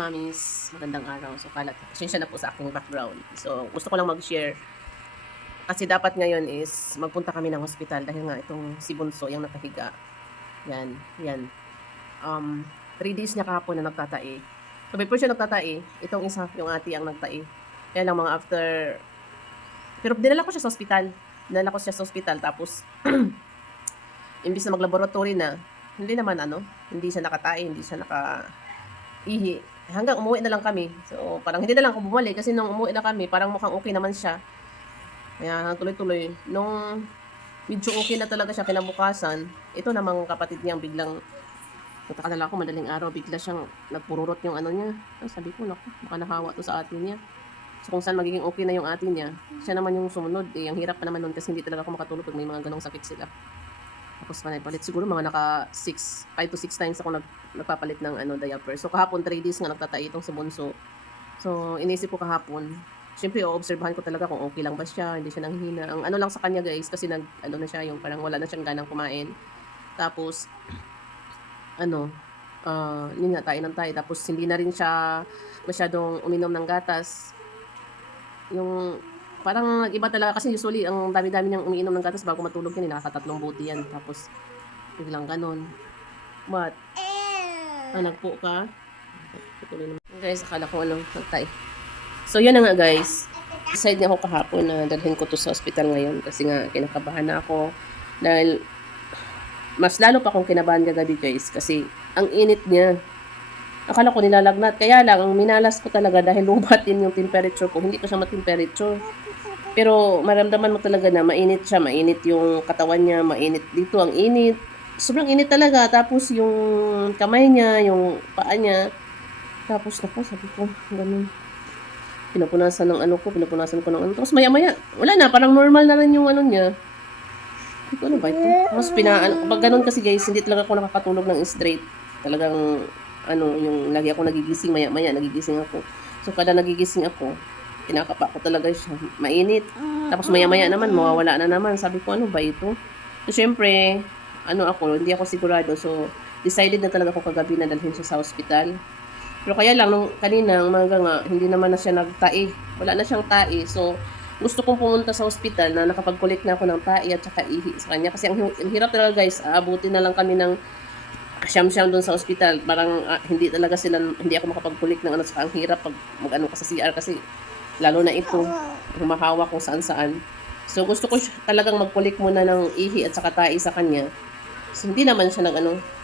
mamis, magandang araw. So, pasensya na po sa aking background. So, gusto ko lang mag-share. Kasi dapat ngayon is magpunta kami ng hospital dahil nga itong si Bunso, yung nakahiga. Yan. 3 days niya kahapon na nagtatai. So, before siya nagtatai, itong isa, yung ate ang nagtai. Kaya lang mga after, pero dinala ko siya sa hospital. Tapos, imbis na mag-laboratory na, hindi siya nakatai, hindi siya ihi. Hanggang umuwi na lang kami. So, parang hindi na lang ako bumalik kasi nung umuwi na kami, parang mukhang okay naman siya. Kaya tuloy-tuloy. Nung medyo okay na talaga siya kinabukasan, ito namang kapatid niyang biglang, nagtakadala ako madaling araw, bigla siyang nagpururot yung ano niya. Sabi ko, naku, baka nahawa to sa atin niya. So, kung saan magiging okay na yung atin niya, siya naman yung sumunod. Ang hirap pa naman nun kasi hindi talaga ako makatulog pag may mga ganong sakit sila. Tapos panay-palit. Siguro mga 5 to 6 times ako nagpapalit ng diaper. So kahapon 3 days nga nagtatai itong si Bunso. So inisip ko kahapon, syempre o-obserbahan ko talaga kung okay lang ba siya, hindi siya nanghihina. Ang lang sa kanya guys, kasi na siya, yung parang wala na siyang ganang kumain. Tapos yun nga, tayo ng tayo. Tapos hindi na rin siya masyadong uminom ng gatas. Yung parang nag-iba talaga kasi usually ang dami-dami niyang umiinom ng gatas bago matulog yan, nakaka3 buti yan. Tapos biglang ganon. What? Nagpo ka? Guys, akala ko nagtay. So yun na nga guys. Decide niya ako kahapon na dalhin ko to sa hospital ngayon kasi nga kinakabahan na ako. Dahil mas lalo pa akong kinabahan kagabi guys kasi ang init niya. Akala ko nilalagnat. Kaya lang, ang minalas ko talaga dahil lumatin yung temperature ko. Hindi ko siya ma-temperature. Pero maramdaman mo talaga na mainit siya. Mainit yung katawan niya. Mainit dito. Ang init. Sobrang init talaga. Tapos yung kamay niya, yung paa niya. Tapos sabi ko, ganun. Pinupunasan ko ng ano. Tapos maya-maya, wala na. Parang normal na rin yung ano niya. Ano ba ito? Tapos pag ganun kasi guys, hindi talaga ako nakakatulog ng straight. Talagang yung lagi ako nagigising, maya-maya nagigising ako. So kada nagigising ako, kinakapa ko talaga siya. Mainit. Tapos maya-maya naman, mawawala na naman. Sabi ko, ano ba ito? So syempre, hindi ako sigurado. So decided na talaga ako kagabi na dalhin siya sa hospital. Pero kaya lang, nung kanina, umaga nga, hindi naman na siya nagtai. Wala na siyang tai. So gusto kong pumunta sa hospital na nakapag-collect na ako ng tai at saka ihi sa kanya. Kasi ang hirap talaga guys, aabutin na lang kami ng siyam-siyam doon sa ospital. Parang hindi ako makapag-kulik ng saka ang hirap pag ka sa CR kasi lalo na ito, humahawa kung saan-saan. So gusto ko talagang mag-kulik muna ng ihi at saka tai sa kanya. So hindi naman siya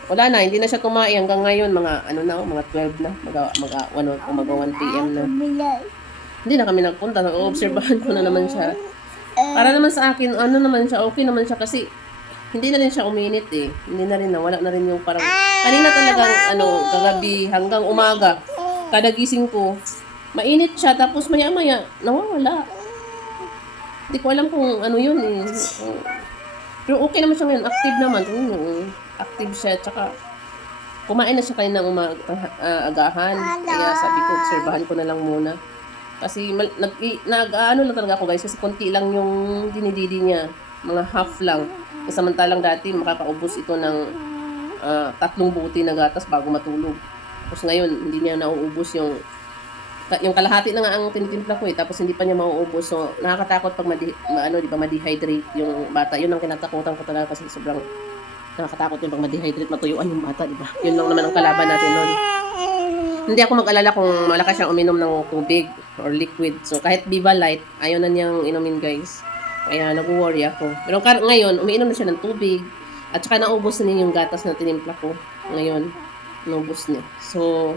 wala na, hindi na siya kumain hanggang ngayon, mga mga 12 na, mag 1 PM na. Hindi na kami nagpunta, obserbahan ko na naman siya. Para naman sa akin, naman siya, okay naman siya kasi hindi na rin siya uminit eh. Hindi na rin, wala na rin yung parang, kanina talagang, kagabi hanggang umaga, kada gising ko, mainit siya, tapos maya-maya, nawawala. Hindi ko alam kung yun eh. Pero okay naman siya ngayon, active naman. Active siya, tsaka, kumain na siya kanina agahan. Kaya sabi ko, obserbahan ko na lang muna. Kasi, lang talaga ako guys, kasi konti lang yung dinididi niya. Mga half lang. Samantalang dati makakaubos ito ng 3 buti na gatas bago matulog. Tapos ngayon, hindi niya nauubos yung kalahati na nga ang tinitimpla ko eh. Tapos hindi pa niya mauubos. So nakakatakot pag ma-dehydrate yung bata. Yun ang kinatakutan ko talaga kasi sobrang nakakatakot yung pag ma-dehydrate, matuyuan yung bata, di ba? Yun lang naman ang kalaban natin noon. Hindi ako mag-alala kung malakas siyang uminom ng tubig or liquid. So kahit Viva Light, ayaw na niyang inumin guys. Kaya nag-worry ako. Pero ngayon, umiinom na siya ng tubig. At saka naubos na niya yung gatas na tinimpla ko. Ngayon, naubos niya. So,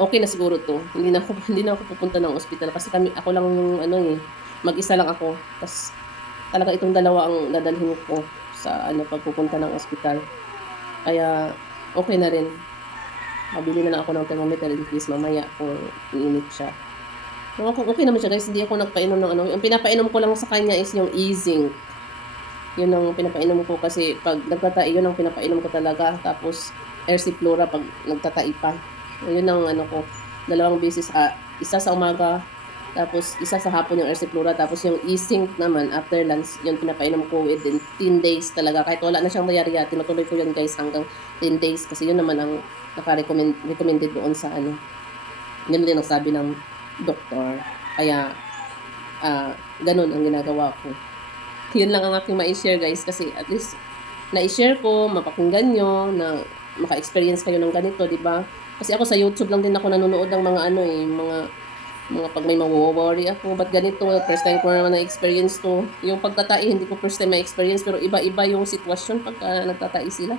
okay na siguro to. Hindi na ako pupunta ng ospital. Kasi ako lang yung mag-isa lang ako. Tapos, talaga itong dalawa ang dadalhin ko sa pagpupunta ng ospital. Kaya, okay na rin. Mabili na lang ako ng thermometer in case mamaya kung iinit siya. Okay naman siya guys, hindi ako nagpainom ng Ang pinapainom ko lang sa kanya is yung e-zinc. Yun ang pinapainom ko kasi pag nagtatai, yun ang pinapainom ko talaga. Tapos Ersiflora pag nagtatai pa. Yun ang ko, 2 beses, isa sa umaga, tapos isa sa hapon yung Ersiflora. Tapos yung e-zinc naman, after lunch, yun pinapainom ko within 10 days talaga. Kahit wala na siyang diarrhea, tinutuloy ko yun guys hanggang 10 days. Kasi yun naman ang recommended doon sa ano. Yun din ang sabi ng doktor. Kaya, ganun ang ginagawa ko. Yun lang ang aking ma-share guys, kasi at least na-share ko, mapakinggan nyo, na maka-experience kayo ng ganito, di ba? Kasi ako sa YouTube lang din ako nanonood ng mga ano mga pag may mawo-worry ako, ba't ganito, first time ko naman na-experience to. Yung pagtatai, hindi ko first time ma-experience, pero iba-iba yung sitwasyon pagka nagtatai sila.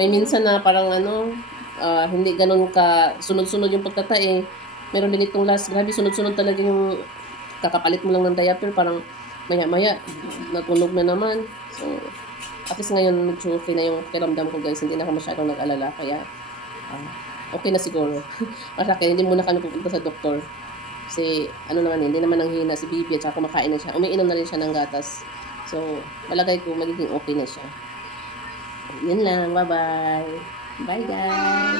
May minsan na parang hindi ganun ka sunod-sunod yung pagtatai. Meron din itong last, grabe sunod-sunod talaga yung kakapalit mo lang ng diaper, parang maya-maya, natunog na naman. So, at least ngayon, medyo okay na yung pakiramdam ko guys, hindi na ako masyadong nag-alala, kaya okay na siguro. Para kaya hindi muna kami pupunta sa doktor. Kasi ano naman, hindi naman nanghihina si Bibi at saka kumakain na siya. Umiinom na rin siya ng gatas. So, malagay ko magiging okay na siya. Yun lang, bye-bye. Bye guys.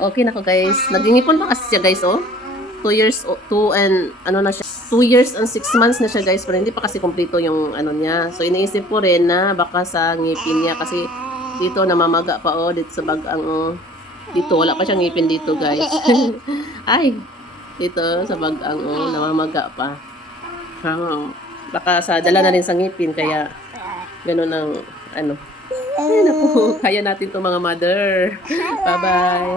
Okay na ko guys. Nagingipon pa kasi siya guys, oh. 2 years, 2 and ano na siya. 2 years and 6 months na siya guys, pero hindi pa kasi kumpleto yung ano niya. So, iniisip ko rin na baka sa ngipin niya kasi dito namamaga pa, oh, dito sa bagang, oh. Dito, wala pa siyang ngipin dito guys. Ay, dito sa bagang, oh, namamaga pa. Baka sa dala na rin sa ngipin, kaya ganun ang ano. Ay, naku, kaya natin to mga mother. Bye-bye.